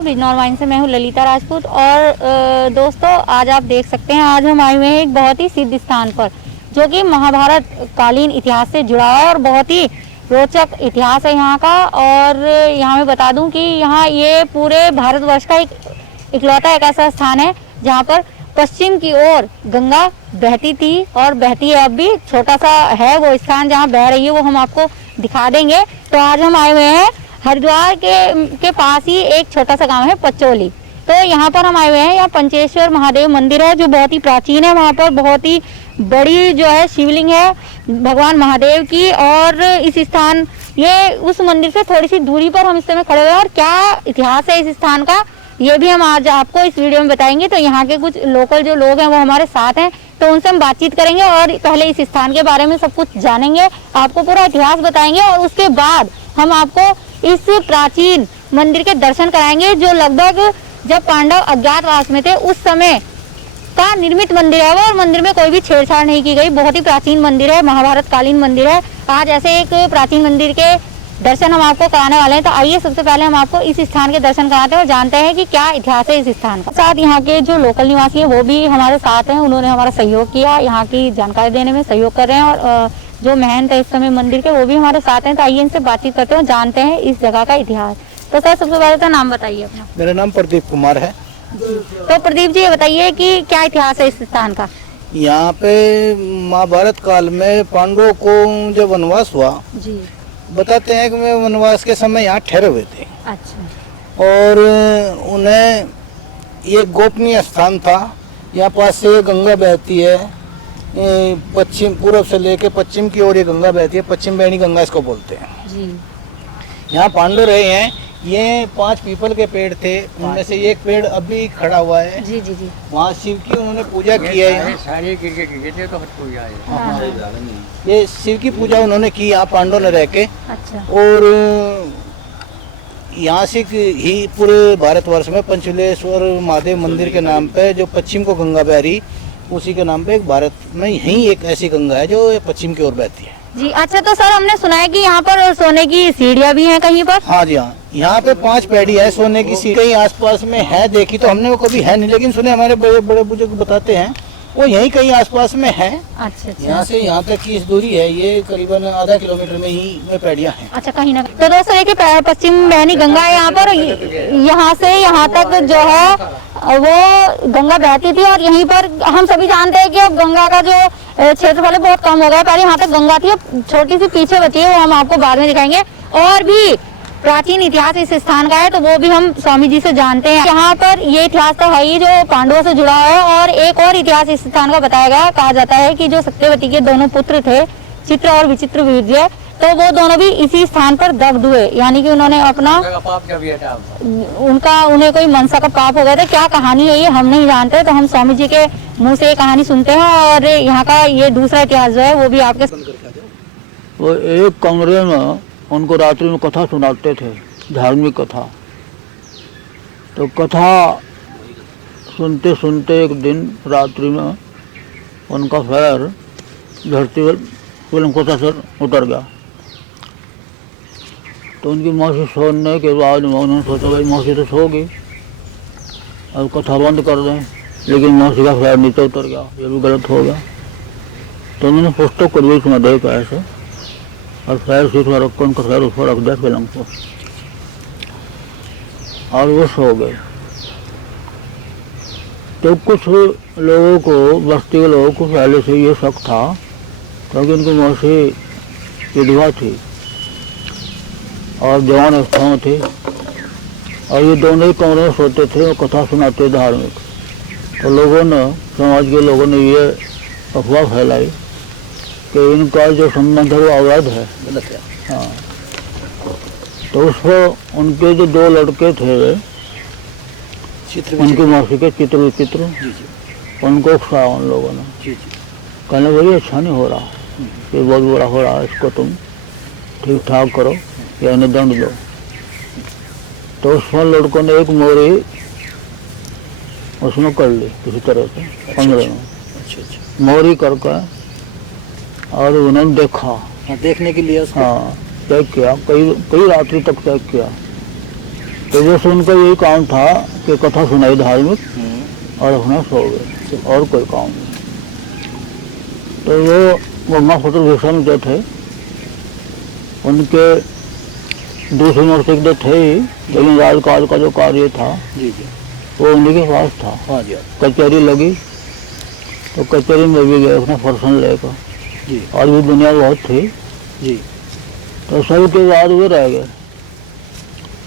Bijnor wine से मैं हूँ ललिता राजपूत। और दोस्तों, आज आप देख सकते हैं, आज हम आए हुए हैं एक बहुत ही सिद्ध स्थान पर, जो कि महाभारत कालीन इतिहास से जुड़ा है और बहुत ही रोचक इतिहास है यहाँ का। और यहाँ मैं बता दूं कि यहाँ ये पूरे भारतवर्ष का इकलौता एक ऐसा स्थान है जहाँ पर पश्चिम की ओर गंगा बहती थी और बहती है अब भी। छोटा सा है वो स्थान जहाँ बह रही है, वो हम आपको दिखा देंगे। तो आज हम आए हुए हैं हरिद्वार के पास ही एक छोटा सा गांव है पचौली। तो यहाँ पर हम आए हुए हैं। यहाँ पंचेश्वर महादेव मंदिर है जो बहुत ही प्राचीन है। वहाँ पर बहुत ही बड़ी जो है शिवलिंग है भगवान महादेव की। और इस स्थान, ये उस मंदिर से थोड़ी सी दूरी पर हम इस समय खड़े हुए हैं। और क्या इतिहास है इस स्थान का, ये भी हम आज आपको इस वीडियो में बताएंगे। तो यहाँ के कुछ लोकल जो लोग हैं वो हमारे साथ हैं, तो उनसे हम बातचीत करेंगे और पहले इस स्थान के बारे में सब कुछ जानेंगे, आपको पूरा इतिहास बताएंगे और उसके बाद हम आपको इस प्राचीन मंदिर के दर्शन कराएंगे, जो लगभग जब पांडव अज्ञातवास में थे उस समय का निर्मित मंदिर है वो। और मंदिर में कोई भी छेड़छाड़ नहीं की गई, बहुत ही प्राचीन मंदिर है, महाभारत कालीन मंदिर है। आज ऐसे एक प्राचीन मंदिर के दर्शन हम आपको कराने वाले हैं। तो आइए सबसे पहले हम आपको इस स्थान के दर्शन कराते हैं और जानते हैं कि क्या इतिहास है इस स्थान का। साथ यहाँ के जो लोकल निवासी हैं वो भी हमारे साथ हैं, उन्होंने हमारा सहयोग किया, यहाँ की जानकारी देने में सहयोग कर रहे हैं। और जो महंत है इस समय मंदिर के, वो भी हमारे साथ हैं। तो आइए इनसे बातचीत करते हैं, जानते हैं इस जगह का इतिहास। तो सर, सबसे पहले तो नाम बताइए अपना। मेरा नाम प्रदीप कुमार है। तो प्रदीप जी, ये बताइए कि क्या इतिहास है इस स्थान का। यहाँ पे महाभारत काल में पांडवों को जब वनवास हुआ जी, बताते हैं कि वे वनवास के समय यहाँ ठहरे हुए थे। अच्छा। और उन्हें ये गोपनीय स्थान था। यहाँ पास से गंगा बहती है, पश्चिम पूर्व से लेके पश्चिम की ओर ये गंगा बहती है, पश्चिम बेणी गंगा इसको बोलते हैं जी। यहाँ पांडव रहे हैं। ये 5 पीपल के पेड़ थे, उनमें से एक पेड़ अभी खड़ा हुआ है। जी जी जी। वहाँ शिव की उन्होंने पूजा की है। सारे गिर थे तो पूजा है। हाँ। ये शिव की पूजा उन्होंने की यहाँ पांडव ने रह के। अच्छा। और यहाँ से ही पूरे भारतवर्ष में पंचलेश्वर महादेव मंदिर के नाम पे, जो पश्चिम को गंगा बह रही, उसी के नाम पे एक भारत में यही एक ऐसी गंगा है जो पश्चिम की ओर बहती है जी। अच्छा, तो सर हमने सुना है कि यहाँ पर सोने की सीढ़ियाँ भी हैं कहीं पर। हाँ जी, हाँ। यहाँ पे 5 पैड़ी है सोने की सीढ़ी। कहीं आसपास में है, देखी तो हमने वो कभी है नहीं, लेकिन सुने हमारे बड़े बड़े बुजुर्ग बताते हैं वो यहीं कहीं आसपास में है। अच्छा अच्छा। यहाँ से यहाँ तक की इस दूरी है, ये करीबन आधा किलोमीटर में ही में पैड़ियाँ हैं। अच्छा, कहीं ना। तो दोस्तों देखिए, पश्चिम बहनी गंगा है यहाँ पर। यहाँ से यहाँ तक जो है वो गंगा बहती थी। और यहीं पर हम सभी जानते हैं कि अब गंगा का जो क्षेत्रफल है बहुत कम हो गया। पहले यहाँ तक गंगा थी, अब छोटी सी पीछे बची है, वो हम आपको बाद में दिखाएंगे। और भी प्राचीन इतिहास इस स्थान का है, तो वो भी हम स्वामी जी से जानते हैं। यहाँ पर ये इतिहास तो है ही जो पांडवों से जुड़ा है। और एक और इतिहास इस स्थान का बताया गया, कहा जाता है कि जो सत्यवती के दोनों पुत्र थे, चित्र और विचित्र वीर्य, तो वो दोनों भी इसी स्थान पर दग्ध हुए। यानी कि उन्होंने अपना उन्हें कोई मनसा का पाप हो गया था। क्या कहानी है ये हम नहीं जानते, तो हम स्वामी जी के मुँह से ये कहानी सुनते हैं। और यहाँ का ये दूसरा इतिहास जो है वो भी आपके। वो एक कमरे में उनको रात्रि में कथा सुनाते थे, धार्मिक कथा। तो कथा सुनते सुनते एक दिन रात्रि में उनका पैर धरती पर कथा से उतर गया। तो उनकी मौसी सोने के बाद उन्होंने सोचा भाई मौसी तो सो गई, अब कथा बंद कर दें, लेकिन मौसी का पैर नीचे उतर गया, ये भी गलत हो गया। तो उन्होंने पुस्तक को बीच में देखा ऐसे, और पैर सीट पर रख कर उनका पैर उस पर रख दिया पलंग को, और वो सो गए। तो कुछ लोगों को, बस्ती के लोगों को पहले से ये शक था, क्योंकि उनकी मौसी विधवा थी और जवान अवस्था में थी, और ये दोनों ही कमरे में सोते थे और कथा सुनाते धार्मिक। तो लोगों ने, समाज के लोगों ने ये अफवाह फैलाई कि इनका जो संबंध है वो अवैध है, गलत है। हाँ। तो उस पर उनके जो 2 लड़के थे, उनकी मौसी के चित्र विचित्र, उनको उकसाया उन लोगों ने। कहने भाई अच्छा नहीं हो रहा, ये बहुत बुरा हो रहा है, इसको तुम ठीक ठाक करो या इन्हें दंड दो। तो उसमें लड़कों ने एक मोरी उसमें कर ली किसी तरह से, कमरे में मोरी करके, और उन्होंने देखा, देखने के लिए उसको। हाँ, चेक किया, कई रात्रि तक चेक किया। तो बस उनका यही काम था कि कथा सुनाई धार्मिक और अपना सो गए, और कोई काम नहीं। तो वो गंगा फटर भीषण जो थे उनके दूसरी नर्सिक तो थे ही, लेकिन राजकाज का जो कार्य था जी जी वो उन्हीं के पास था। हाँ जी कचहरी लगी तो कचहरी में भी गए अपना फर्सन लेकर, जी और भी दुनिया बहुत थी। जी तो सभी के बाद वे रह गए।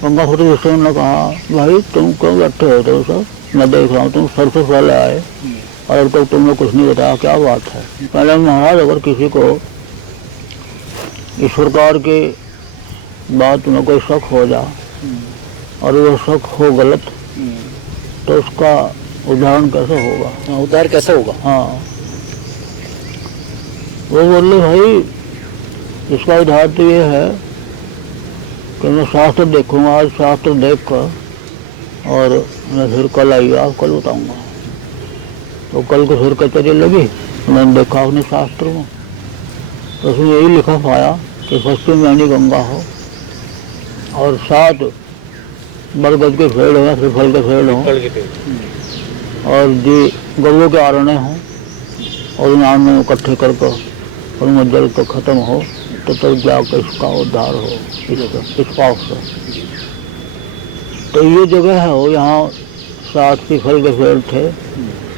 गंगा फटर भीषण ने कहा, भाई तुम क्यों बैठे हो? तो सब मैं देख रहा हूँ तुम सर से पहले आए और अब तक तुमने कुछ नहीं बताया, क्या बात है? पहले महाराज अगर किसी को इस प्रकार की बात में कोई शक हो जाए और वो शक हो गलत, तो उसका उदाहरण कैसे होगा? हाँ, उद्धार कैसे होगा? हाँ, वो बोले भाई इसका उदाहरण तो ये है कि मैं शास्त्र देखूंगा, आज शास्त्र देख कर और मैं फिर कल आइएगा, कल बताऊंगा। तो कल को फिर कचहरी लगी, मैंने देखा अपने शास्त्र में, तो उसमें यही लिखा पाया कि पश्चिम वाहिनी गंगा हो और 7 बरगद के पेड़ हो, श्रीफल के पेड़ हो, और जी गौरों के आरण्य हों और उन आरण्यों इकट्ठे करके और उनमें जल को खत्म हो, तो तब जाकर इसका उद्धार हो इस पाप से। तो ये जगह है वो, यहाँ 7 श्रीफल के पेड़ थे,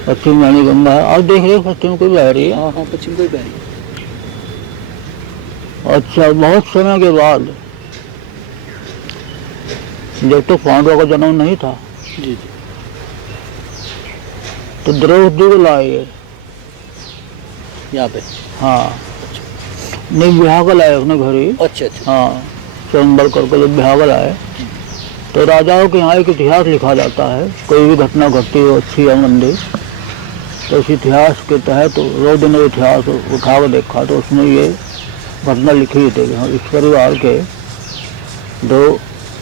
पश्चिम वाहिनी गंगा है। और देख रहे पश्चिम को बह रही है। हाँ हाँ, पश्चिम को ही बह रही है। अच्छा, बहुत समय के बाद जब तो पांडवों का जन्म नहीं था, जी जी तो द्रौपदी को लाए यहाँ पे। हाँ, नहीं ब्याह को लाए अपने घर ही। अच्छा अच्छा हाँ, स्वयंवर करके जब ब्याह को लाए तो राजाओं के यहाँ एक इतिहास लिखा जाता है। कोई भी घटना घटती हो अच्छी या मंदी, तो इस इतिहास के तहत रोज ने इतिहास उठा कर देखा तो उसमें ये घटना लिखी थी कि इस परिवार के 2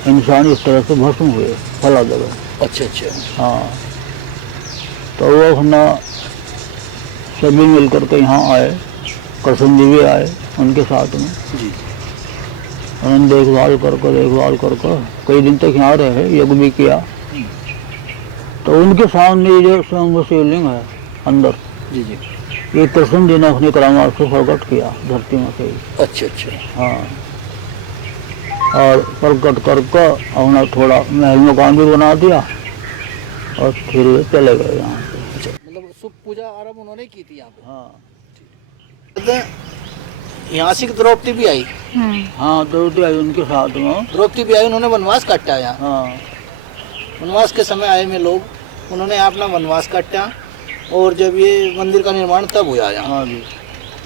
इंसान इस तरह से भस्म हुए फला जगह। अच्छा अच्छा हाँ, तो वो अपना सभी मिलकर के यहाँ आए, कृष्ण जी भी आए उनके साथ में। जी उन्होंने देखभाल कर कई दिन तक यहाँ रहे, यज्ञ भी किया। तो उनके सामने जो स्वयं शिवलिंग है अंदर, जी जी ये कृष्ण जी ने अपने करामात से प्रकट किया धरती में से ही। अच्छा अच्छा हाँ, और प्रकट करके अपना थोड़ा महल मकान भी बना दिया और फिर वे चले गए यहाँ से। अच्छा, मतलब सुख पूजा आरंभ उन्होंने की थी यहाँ पे। हाँ यहाँ से द्रौपदी भी आई। हाँ, द्रौपदी आई उनके साथ में। द्रौपदी भी आई, उन्होंने वनवास काटा यहाँ। हाँ, वनवास के समय आए में लोग, उन्होंने अपना वनवास काटा और जब ये मंदिर का निर्माण तब हुआ यहाँ। हाँ जी,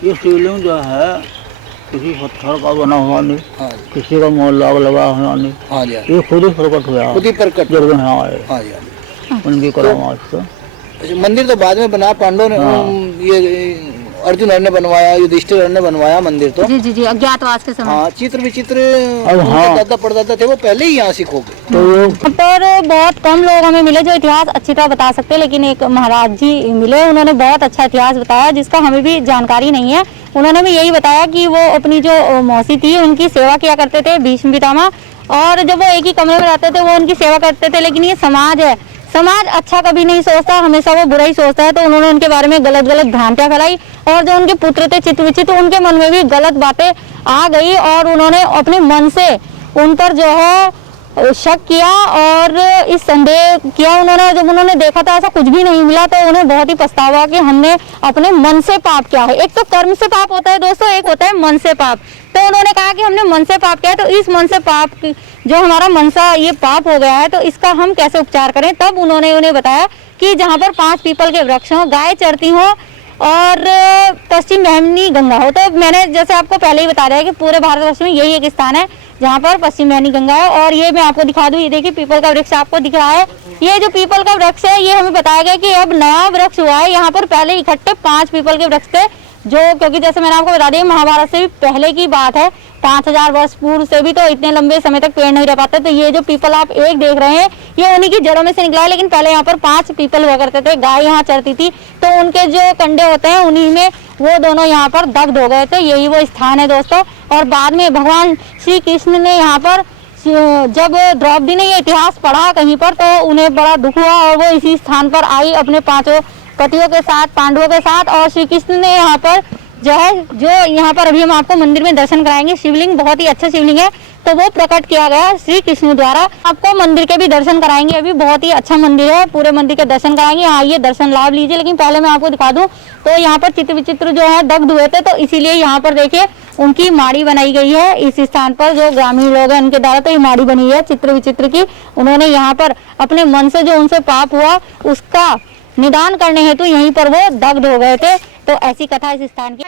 ये शिवलिंग जो है किसी पत्थर का बना हुआ नहीं, हाँ जी किसी का मोहल्ला लगा हुआ नहीं, हाँ जी ये खुद ही प्रकट हुआ खुद ही प्रकट। जब यहाँ आए हाँ जी हाँ जी। उनकी करामात से। अच्छा, मंदिर तो बाद में बना, पांडवों ने हाँ। ये अर्जुन ने बनवाया, युधिष्ठिर ने बनवाया मंदिर तो। जी जी जी, अज्ञातवास के समय। हाँ, चित्र विचित्र अब हाँ। दादा परदादा थे वो पहले ही यहाँ सीखो गए। तो वो यहाँ पर बहुत कम लोग हमें मिले जो इतिहास अच्छी तरह बता सकते हैं, लेकिन एक महाराज जी मिले, उन्होंने बहुत अच्छा इतिहास बताया जिसका हमें भी जानकारी नहीं है। उन्होंने भी यही बताया कि वो अपनी जो मौसी थी उनकी सेवा किया करते थे, भीष्म पितामह, और जब वो एक ही कमरे में रहते थे वो उनकी सेवा करते थे। लेकिन ये समाज है, समाज अच्छा कभी नहीं सोचता, हमेशा वो बुरा ही सोचता है। तो उन्होंने उनके बारे में गलत गलत भ्रांतियां फैलाई और जो उनके पुत्र थे चित्र विचित्र, उनके मन में भी गलत बातें आ गई और उन्होंने अपने मन से उन पर जो है शक किया और इस संदेह किया उन्होंने। जब उन्होंने देखा था ऐसा कुछ भी नहीं मिला तो उन्हें बहुत ही पछतावा कि हमने अपने मन से पाप किया है। एक तो कर्म से पाप होता है दोस्तों, एक होता है मन से पाप। तो उन्होंने कहा कि हमने मन से पाप किया है, तो इस मन से पाप जो हमारा मन सा ये पाप हो गया है तो इसका हम कैसे उपचार करें। तब उन्होंने उन्हें बताया कि जहाँ पर 5 पीपल के वृक्ष हों, गाय चरती हो और पश्चिम वाहिनी गंगा हो। तो मैंने जैसे आपको पहले ही बता दिया कि पूरे भारतवर्ष में यही एक स्थान है जहाँ पर पश्चिम वाहिनी गंगा है। और ये मैं आपको दिखा दूं, ये देखिए पीपल का वृक्ष आपको दिख रहा है। ये जो पीपल का वृक्ष है ये हमें बताया गया कि अब नया वृक्ष हुआ है। यहाँ पर पहले इकट्ठे 5 पीपल के वृक्ष थे, जो क्योंकि जैसे मैंने आपको बता दिया महाभारत से भी पहले की बात है, 5000 वर्ष पूर्व से भी तो इतने लंबे समय तक पेड़ नहीं रह पाते। तो ये जो पीपल आप एक देख रहे हैं ये उन्हीं की जड़ों में से निकला है। लेकिन पहले यहाँ पर 5 पीपल हुआ करते थे, गाय यहाँ चरती थी, तो उनके जो कंडे होते हैं उन्हीं में वो दोनों यहाँ पर दग्ध हो गए थे। यही वो स्थान है दोस्तों। और बाद में भगवान श्री कृष्ण ने यहाँ पर जब द्रौपदी ने ये इतिहास पढ़ा कहीं पर तो उन्हें बड़ा दुख हुआ और वो इसी स्थान पर आई अपने 5 पतियों के साथ, पांडवों के साथ। और श्री कृष्ण ने यहाँ पर जो यहाँ पर अभी हम आपको मंदिर में दर्शन कराएंगे, शिवलिंग बहुत ही अच्छा शिवलिंग है, तो वो प्रकट किया गया श्री कृष्ण द्वारा। आपको मंदिर के भी दर्शन कराएंगे, अभी बहुत ही अच्छा मंदिर है, पूरे मंदिर के दर्शन कराएंगे। आइए दर्शन लाभ लीजिए। लेकिन पहले मैं आपको दिखा दूं तो यहाँ पर चित्र विचित्र जो है दग्ध हुए थे, तो इसीलिए यहाँ पर देखिए उनकी माड़ी बनाई गई है इस स्थान पर। जो ग्रामीण लोग हैं उनके द्वारा तो ये माड़ी बनी है चित्र विचित्र की। उन्होंने यहाँ पर अपने मन से जो उनसे पाप हुआ उसका निदान करने हेतु यहीं पर वो दग्ध हो गए थे। तो ऐसी कथा इस स्थान की।